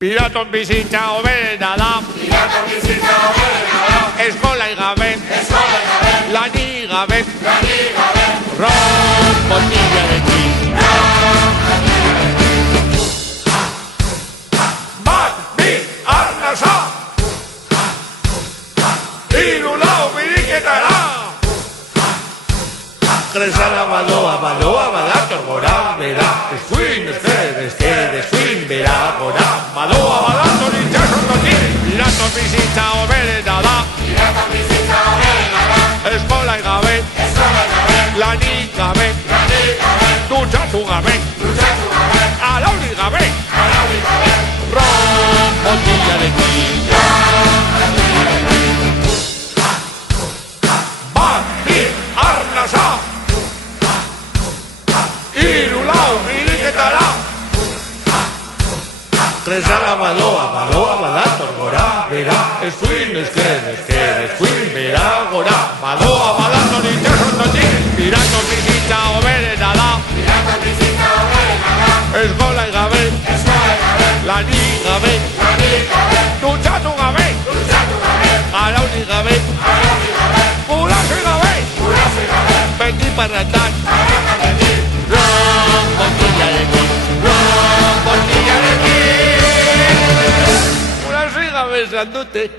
Piraton bizitza hoberena da. Piraton bizitza hoberena da. Eskola igaben, lani igaben, ron botillarekin. Bat, bi, arnasa! Hiru lau biriketara! Kresala badoa badator gora, bera. Eskuin, eskuin, bera, gora. Badoa badator itxasondotik. Piraton bizitza hoberena da. Piraton bizitza hoberena da. Eskola igaben, lani gabe, dutxatu gabe, alauri gabe, ron botillarekin. Bat, bi, arnasa! Hiru lau biriketara! Kresala badoa badator gora, bera. Eskuin, eskuin, bera, gora. Badoa badator itxasondotik. Piraton bizitza hoberena da. Eskola igabe, lani gabe, dutxatu gabe, alauri gabe, guraso gabe, beti parrandan. Ron botillarekin, ron botillarekin. Guraso gabe esan dute.